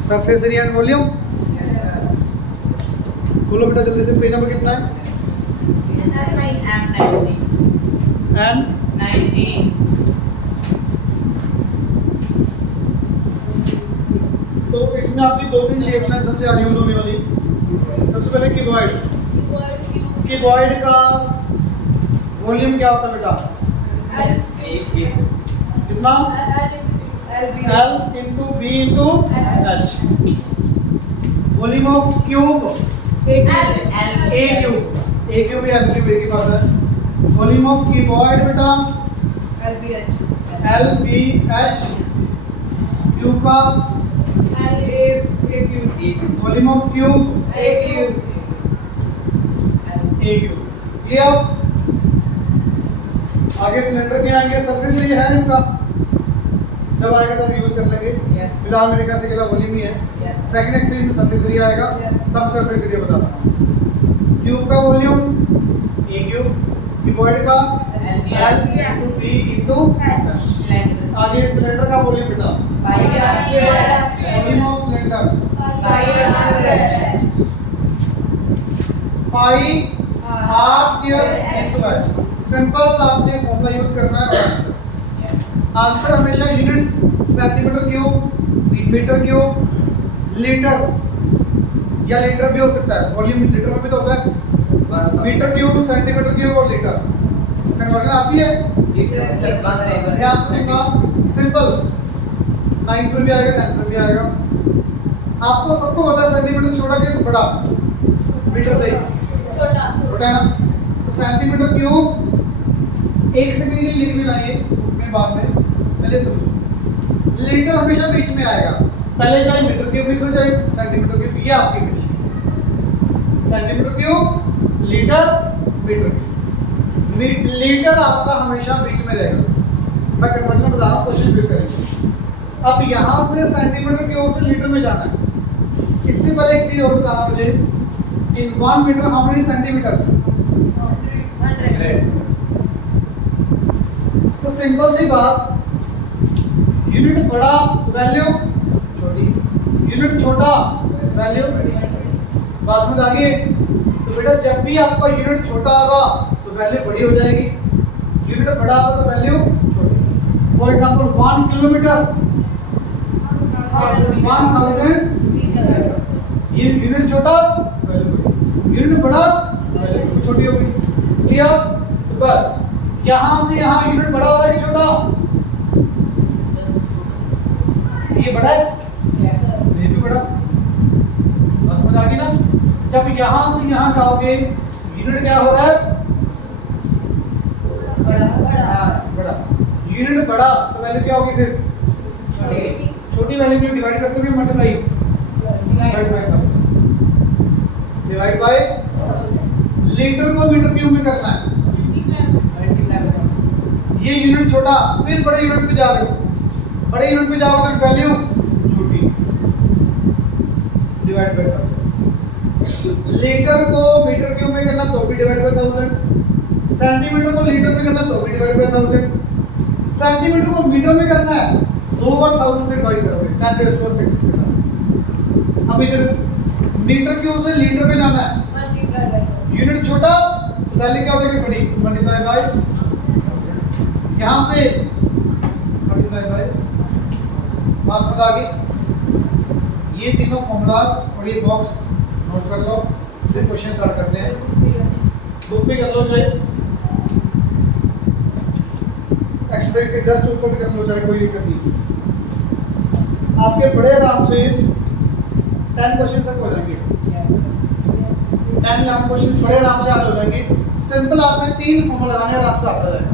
Surface area and volume. खोलो बेटा जल्दी से, पेज नंबर कितना है? एंड 19। तो इसमें आपकी दो तीन शेप्स हैं सबसे यूज होने वाली। सबसे पहले क्यूबॉइड। क्यूबॉइड का वॉल्यूम क्या होता है बेटा? कितना? L into B into H। Volume of cube A cube. A cube भी L क्यूब एक ही बात है। वॉल्यूम ऑफ क्यूबॉइड बेटा LBH। क्यूब का volume of cube A cube. ये अब आगे सिलेंडर के आएंगे, सरफेस एरिया है इनका, जब आएगा तब यूज कर लेंगे। फिलहाल मेरे ख्याल से केवल वॉल्यूम ही है। सेकंड एक्सरसाइज में सरफेस एरिया आएगा, तब सरफेस एरिया बताता हूं। क्यूब का वॉल्यूम A क्यूब, क्यूबॉइड का L into B into H। आगे सिलेंडर का वॉल्यूम बेटा volume of cylinder pi r square into h। Simple आपने फॉर्मूला यूज करना है। आंसर हमेशा units centimetre cube, metre cube, litre या लीटर भी हो सकता है। वॉल्यूम लीटर में भी तो होता है। मीटर क्यूब, सेंटीमीटर क्यूब और लीटर कन्वर्जन आती है। ध्यान से सुनना, सिंपल 9th में भी आएगा, 10th में भी आएगा। आपको सबको पता है सेंटीमीटर छोटा कि बड़ा? मीटर से छोटा है ना। तो सेंटीमीटर क्यूब एक सेकंड के लिए लिख भी लाइए में बाद में, पहले सुनो। लीटर हमेशा बीच में आएगा, पहले चाहे मीटर क्यूब लिखो चाहे सेंटीमीटर क्यूब, ये आपकी विषय। Centimetre cube, litre, metre cube. Litre आपका हमेशा बीच में रहेगा। मैं कन्वर्जन बता रहा हूँ, क्वेश्चन फिर करेंगे। अब यहाँ से सेंटीमीटर क्यूब से लीटर में जाना है। इससे पहले एक चीज और बताना मुझे, इन 1 मीटर हाउ मेनी सेंटीमीटर? 100। तो सिंपल सी बात, यूनिट बड़ा वैल्यू छोटी, यूनिट छोटा वैल्यू बड़ी। बात समझ आ गई? तो बेटा जब भी आपका यूनिट छोटा होगा तो वैल्यू बड़ी हो जाएगी, यूनिट बड़ा होगा तो वैल्यू छोटी। फॉर एग्जांपल 1 किलोमीटर 1000 ये यूनिट छोटा वैल्यू बड़ी, यूनिट बड़ा वैल्यू छोटी होगी। क्लियर? तो बस यहाँ से यहाँ यूनिट बड़ा हो रहा है कि छोटा? ये बड़ा है, ये भी बड़ा। बस समझ आ गई ना? जब यहाँ से यहाँ जाओगे यूनिट क्या हो रहा है? बड़ा। यूनिट बड़ा तो वैल्यू क्या होगी फिर? छोटी वैल्यू में डिवाइड करते हुए मल्टीप्लाई, डिवाइड बाय। लीटर को मीटर क्यूब में करना है, ये यूनिट छोटा, फिर बड़े यूनिट पे जा रहे हो, बड़े यूनिट पे जाओगे तो वैल्यू छोटी, डिवाइड बाय 1000। लीटर को मीटर क्यूब में करना तो भी डिवाइड बाय 1000, सेंटीमीटर को लीटर में करना तो भी डिवाइड बाय 1000, सेंटीमीटर को मीटर में करना है 2 बार 1000 से डिवाइड करोगे 10⁻⁶ के साथ। अब इधर मीटर क्यूब से लीटर में जाना है, यूनिट छोटा तो वैल्यू क्या होगी? बड़ी, मल्टीप्लाई बाय। यहाँ से मल्टीप्लाई बाय। बात समझ आ गई? ये तीनों फॉर्मूलाज और ये बॉक्स नोट कर लो, फिर क्वेश्चन स्टार्ट करते हैं। बुक पे कर लो चाहे एक्सरसाइज के जस्ट ऊपर भी कर लो, चाहे कोई दिक्कत नहीं। आपके बड़े आराम से 10 क्वेश्चन तक हो जाएंगे। 10 11 क्वेश्चन बड़े आराम से आज हो जाएंगे। सिंपल आपने 3 फॉर्मूला लगाने आराम से आता जाएगा।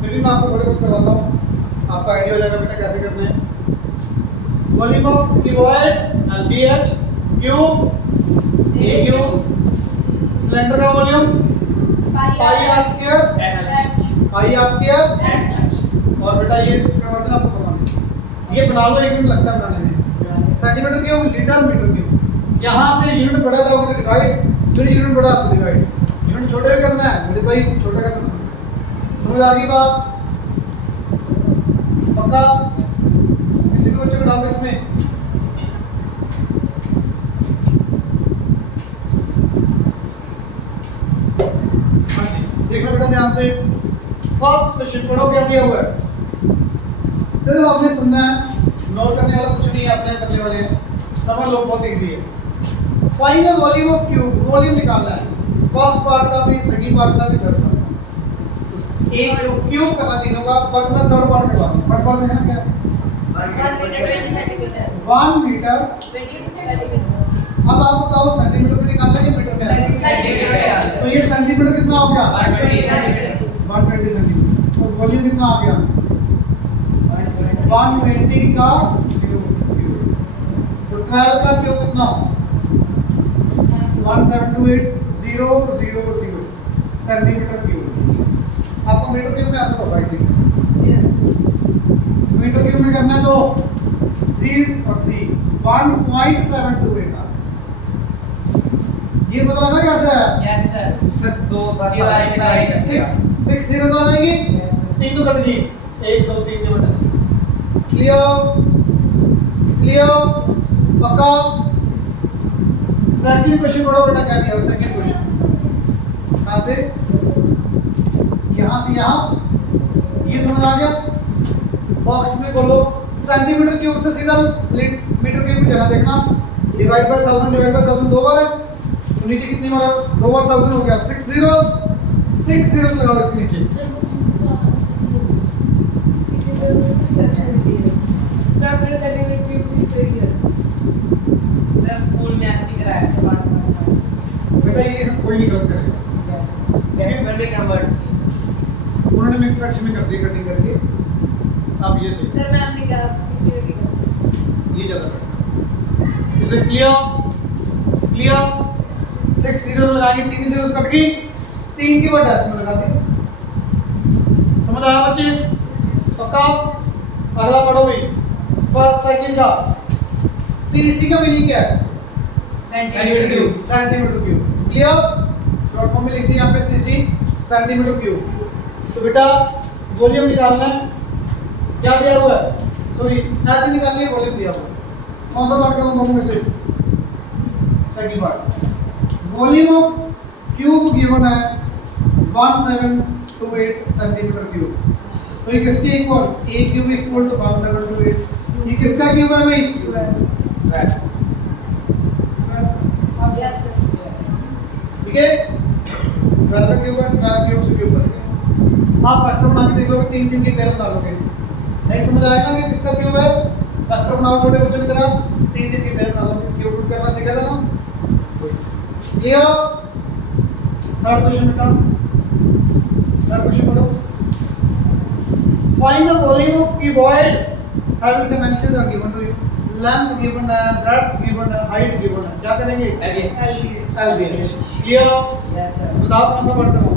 फिर भी मैं आपको बड़े कुछ करवाता हूँ, आपका आइडिया हो जाएगा बेटा कैसे करते हैं। Volume of cuboid LBH, cube A cube, cylinder का वॉल्यूम पाई r स्क्वायर और बेटा ये कन्वर्जन आपको करना है। ये बना लो, 1 मिनट लगता है बनाने में। Centimetre cube, litre, metre cube. यहाँ से यूनिट बड़ा था तो डिवाइड, फिर यूनिट बड़ा तो डिवाइड, यूनिट छोटे में करना है मुझे भाई, छोटा करना है। समझ आ गई बात? पक्का? इसी किसी भी बच्चे को डाउट इसमें? हाँ जी, देखना बेटा ध्यान से। फर्स्ट क्वेश्चन पढ़ो, क्या दिया हुआ है? सिर्फ आपने सुनना है, नोट करने वाला कुछ नहीं है, अपने करने वाले हैं। समझ लो, बहुत इजी है। Find the volume of cube, volume निकालना है, फर्स्ट पार्ट का भी, सेकंड पार्ट का भी, थर्ड पार्ट का। एक क्यूब करना तीनों का, बट मैं थर्ड पार्ट के बाद थर्ड पार्ट है ना क्या? 1 मीटर 20 सेंटीमीटर 1 मीटर। 20 सेंटीमीटर। अब आप बताओ सेंटीमीटर में निकालना है कि मीटर में? सेंटीमीटर। तो ये सेंटीमीटर कितना हो गया? 120 सेंटीमीटर। तो वॉल्यूम कितना आ गया? 120 का क्यूब। तो 12 का क्यूब कितना? 1728000 सेंटीमीटर क्यूब। आपको मीटर क्यूब में आंसर होगा, ठीक है? मीटर क्यूब में करना है तो 3 और 3 1.728 आ। ये पता लगा कैसे है? Yes sir. Sir 2 divide by 6 zeros आ जाएगी, 3 तो कट गई, 1 2 3 के बटन से। क्लियर? क्लियर? पक्का? सेकंड क्वेश्चन पढ़ो बेटा, क्या दिया सेकंड क्वेश्चन? कहां से? यहां से यहां। ये समझ आ गया? बॉक्स में बोलो सेंटीमीटर क्यूब से सीधा मीटर क्यूब में जाना, देखना डिवाइड बाय 1000 डिवाइड बाय 1000 दो बार है, तो नीचे कितनी बार है? 2 बार 1000 हो गया, 6 zeros लगाओ इसके नीचे। सर स्कूल में ऐसे ही कराया सब 8 बेटा ये कोई नहीं गलत करेगा, यस डेसिमल में कन्वर्ट उन्होंने मिक्स फ्रैक्शन में कर दी कटिंग करके। अब ये सही, सर मैम ने कहा किसी भी ये ज्यादा बेटर। इसे क्लियर? क्लियर? 6 zeros लगाएंगे, 3 zeros कट गई, 3 के बाद डेसिमल लगा दिया। समझ आया बच्चे? पक्का? अगला पढ़ो भाई, फर्स्ट सेकंड का सीसी का मीनिंग क्या है? Centimetre cube. Centimetre cube. Clear? Short form में लिख दिया यहाँ पे सीसी, सेंटीमीटर क्यूब। तो बेटा वॉल्यूम निकालना है, क्या दिया हुआ है? सॉरी एच निकालनी है, वॉल्यूम दिया हुआ है। कौन सा पार्ट का दोनों में से? Second part. Volume of cube given है 1728 सेंटीमीटर क्यूब। तो ये किसके equal? a cube equal to 1728। ये किसका क्यूब है भाई? यस सर ठीक है, 12 का क्यूब है, 12 क्यूब से क्यूब बनेगा। आप फैक्टर बना के देखोगे, 3 के पेयर बना लोगे, नहीं समझ आएगा कि किसका क्यूब है? फैक्टर बनाओ छोटे बच्चों की तरह, 3 के पेयर बना लोगे, क्यूब करना सीखा था ना। क्लियर? थर्ड क्वेश्चन बेटा, थर्ड क्वेश्चन पढ़ो। Find the volume of cuboid having dimensions are given to you. Length given है, ब्रेड्थ गिवन है, हाइट गिवन है, क्या करेंगे? एलबीएस। क्लियर? Yes sir. बताओ कौन सा वर्ड कराऊं?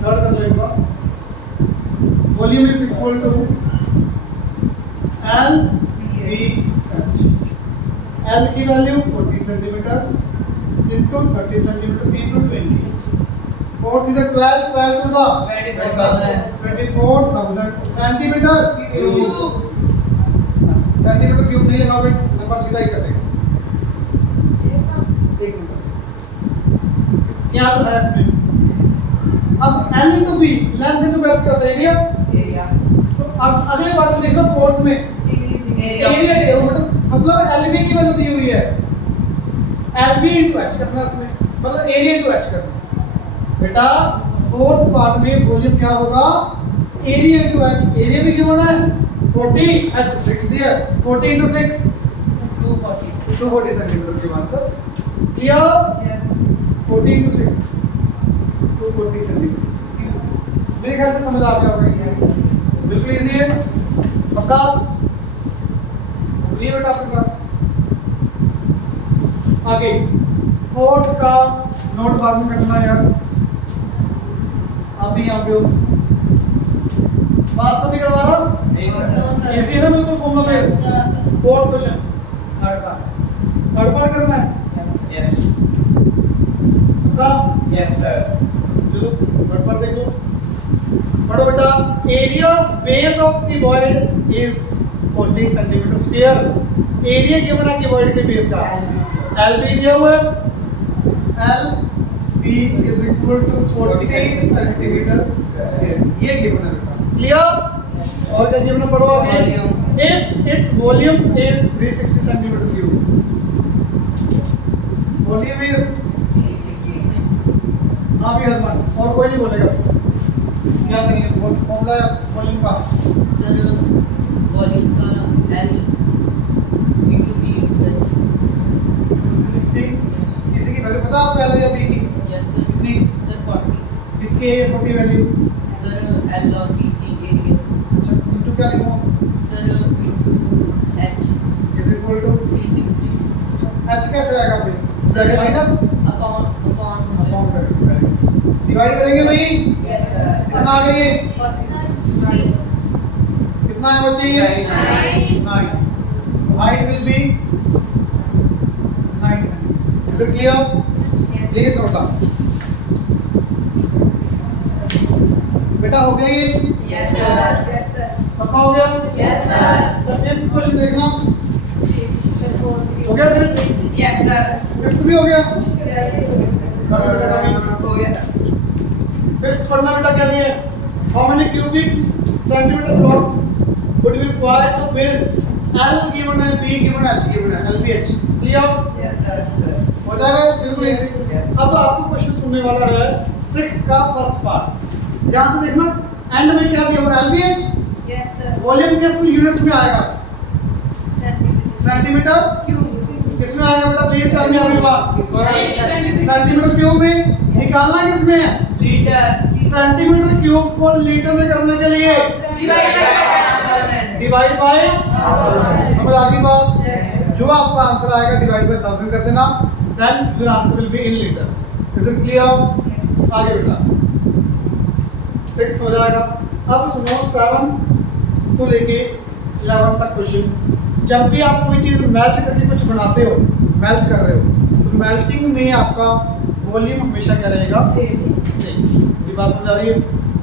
थर्ड कर लो एक बार। Volume is equal to L B H. L की value 40 centimetre into 30 centimetre into 20। 4 is 12, 12 to the 24,000 centimetre cube. Centimetre cube नहीं लगाओगे, नंबर सीधा ही कटेगा। एक मिनट से क्या तो है इसमें? अब L into B, length into breadth का एरिया। एरिया। तो अब अगले बार में देखो फोर्थ में एरिया दे रहा हूं, मतलब LB की वैल्यू दी हुई है, LB into H करना इसमें, मतलब एरिया into H करना। बेटा फोर्थ पार्ट में वॉल्यूम क्या होगा? Area into H। एरिया भी गिवन है 40, H 6 दिया, 40 into 6 240 सेंटीमीटर की आंसर। क्लियर? 40 into 6 240 centimetre. मेरे ख्याल से समझ आ गया होगा इसे, बिल्कुल इजी है। पक्का? ये बेटा आपके पास आगे फोर्थ का नोट बाद में करना यार, आप भी यहाँ पे हो। फास्ट तो नहीं करवा रहा? इजी है ना बिल्कुल, formula base. Fourth question third part. Third part करना है। यस पक्का? Yes sir. चलो थर्ड पार्ट देखो, पढ़ो। Area of base of cuboid is 40 centimetre square. Area given है क्यूबॉइड के बेस का, एल बी दिया हुआ है, L B is equal to 40 centimetre square, ये गिवन है बेटा। क्लियर? और क्या गिवन है, पढ़ो आगे। If it's volume is 360 centimetre cube, volume is, हाँ भी हरमान, और कोई नहीं बोलेगा। क्या करेंगे, फॉर्मूला वॉल्यूम का सर वॉल्यूम का L into V into H। 360। किसी की वैल्यू पता आपको एल या बी की? Yes sir. कितनी? सर 40। इसके 40 वैल्यू, सर L और V की एरिया। अच्छा इनटू क्या लिखूं? Sir into H is equal to 360 H कैसे आएगा फिर? सर माइनस अपॉन अपॉन करेंगे, डिवाइड करेंगे भाई। Yes, sir. कितना आ गई? 40. कितना है बच्चे ये? 9। Height will be 9 centimetre. Is it clear? Please note down. बेटा हो गया ये? Yes sir. Yes, sir. सबका हो गया? Yes, sir. तो फिफ्थ क्वेश्चन देखना, Sir, 4. हो गया फिर? Yes sir. फिफ्थ भी हो गया? हो गया सर। फिफ्थ पढ़ना बेटा क्या दिया है? How many cubic centimetre block would be required to build L given है, B given है, H given है, LBH। क्लियर? Yes sir. हो जाएगा बिल्कुल इजी। Yes. अब आपको क्वेश्चन सुनने वाला है 6th का फर्स्ट पार्ट। ध्यान से देखना, एंड में क्या दिया हुआ है? LBH। Yes, sir. वॉल्यूम किस यूनिट्स में आएगा? Centimeter. Centimetre Cube. किसमें आएगा बेटा? Please tell me everyone. Centimetre cube में निकालना किसमें है? लीटर्स। सेंटीमीटर क्यूब को लीटर में करने के लिए डिवाइड बाय, समझ आ गई बात? जो आपका आंसर आएगा डिवाइड बाय 1000 कर देना, then your answer will be in litres. Is it clear? आगे बेटा 6 हो जाएगा। अब सुनो 7 को लेके 11 तक क्वेश्चन। जब भी आप कोई चीज मेल्ट करके कुछ बनाते हो, मेल्ट कर रहे हो, तो मेल्टिंग में आपका वॉल्यूम हमेशा क्या रहेगा? सेम। ये बात समझ आ रही है?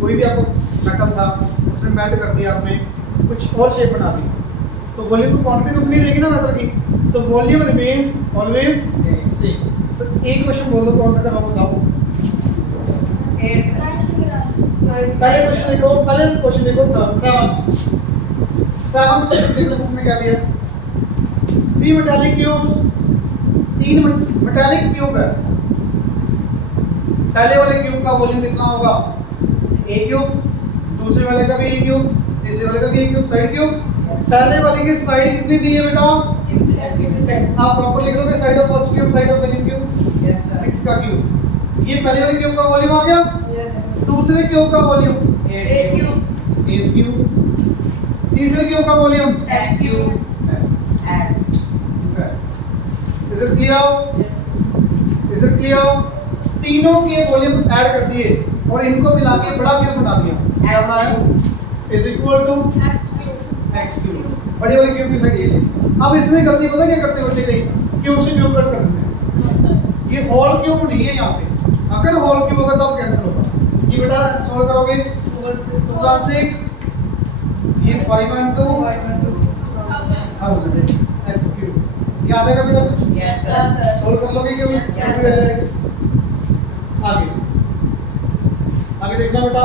कोई भी आपको मेटल था, उसमें मेल्ट कर दिया आपने, कुछ और शेप बना दी, तो वॉल्यूम की क्वांटिटी तो उतनी रहेगी ना मेटल की, तो वॉल्यूम रिमेन्स ऑलवेज सेम। तो एक क्वेश्चन बोल दो, कौन सा करवाओ बताओ? पहले क्वेश्चन देखो, पहले क्वेश्चन देखो 7 देखो में क्या दिया? 3 मेटालिक क्यूब्स, 3 मेटालिक क्यूब है। पहले वाले क्यूब का वॉल्यूम कितना होगा? ए क्यूब, दूसरे वाले का भी ए क्यूब, तीसरे वाले का भी ए क्यूब, साइड क्यूब। पहले वाले की साइड कितनी दी है बेटा? 6। आप प्रॉपर लिख लोगे, side of first cube, side of second cube, yes sir. 6 का क्यूब। ये पहले वाले क्यूब का वॉल्यूम आ गया। दूसरे क्यूब का वॉल्यूम 8 क्यूब। 8 क्यूब, तीसरे क्यूब का volume 10 cube. Is it clear? Is it clear? तीनों के वॉल्यूम ऐड कर दिए और इनको मिला के बड़ा क्यूब बना दिया। ऐसा है is equal to x cube. बड़ी वाली क्यूब की साइड ये थी। अब इसमें गलती पता क्या करते हैं बच्चे? कहीं क्यूब से क्यूब कट कर देते हैं। ये होल क्यूब नहीं है यहाँ पे, अगर होल क्यूब होगा तब कैंसिल होगा। ये बेटा सॉल्व करोगे 2 और 6, ये 5 और 2 1000 x क्यूब। याद आएगा बेटा? Yes sir. सॉल्व कर लोगे क्यों? Yes, आगे आगे देखना बेटा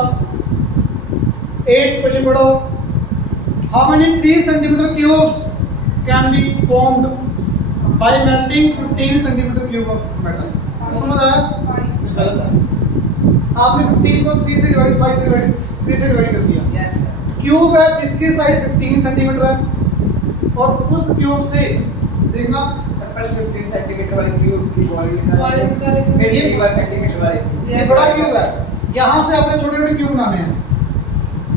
8th क्वेश्चन पढ़ो। How many 3 centimetre cubes can be formed by melting 15 centimetre cube of metal? समझ आया? गलत है। आपने 15 को 3 से डिवाइड 5 से डिवाइड 3 से डिवाइड कर दिया। Yes sir. क्यूब है जिसकी साइड 15 सेंटीमीटर है, और उस क्यूब से देखना 15 सेंटीमीटर वाले क्यूब की वॉल्यूम निकालेंगे। ये 15 सेंटीमीटर वाले ये बड़ा क्यूब है, यहाँ से आपने छोटे छोटे क्यूब बनाने हैं,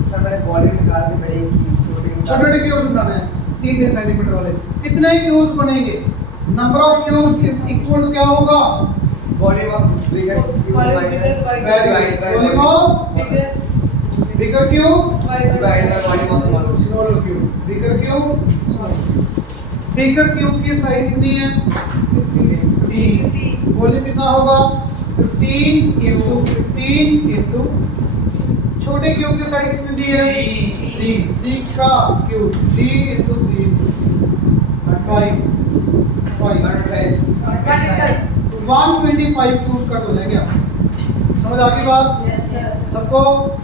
सर मैंने वॉल्यूम निकाल के बड़े की छोटे छोटे क्यूब्स बनाने हैं 3 सेंटीमीटर वाले। कितने क्यूब्स बनेंगे? Number of cubes equal to क्या होगा? Volume of bigger cube volume of bigger cube divide by volume of smaller cube. Bigger cube, bigger cube की साइड कितनी है? 15। वॉल्यूम कितना होगा? 15 × 15 × छोटे क्यूब की साइड कितनी दी है 3 3 का क्यूब 3 into 3 5 125 क्यूब कट हो जाएंगे आप समझ आ गई बात Yes, sir. सबको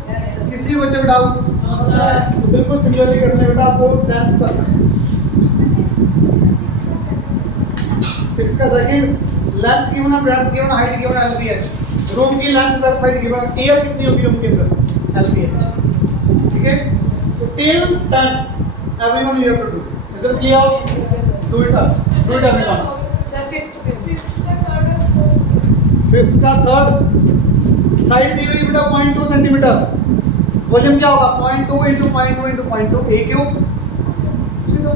Yes, sir. किसी बच्चे को डाउट तो बिल्कुल सिमिलरली करना है बेटा आपको 10 तक 6 का सेकंड लेंथ गिवन है breadth given height given LBH room की length breadth height given air कितनी होगी रूम के अंदर एलबीएच ठीक है तो till 10 everyone you have to do is it clear do it everyone Sir, fifth. Fifth का थर्ड साइड दी हुई बेटा 0.2 सेंटीमीटर वॉल्यूम क्या होगा 0.2 into 0.2 into 0.2 a क्यूब सीधा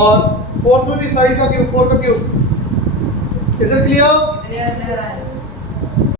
और फोर्थ में भी साइड का क्यूब 4 का cube is it clear Yes, sir.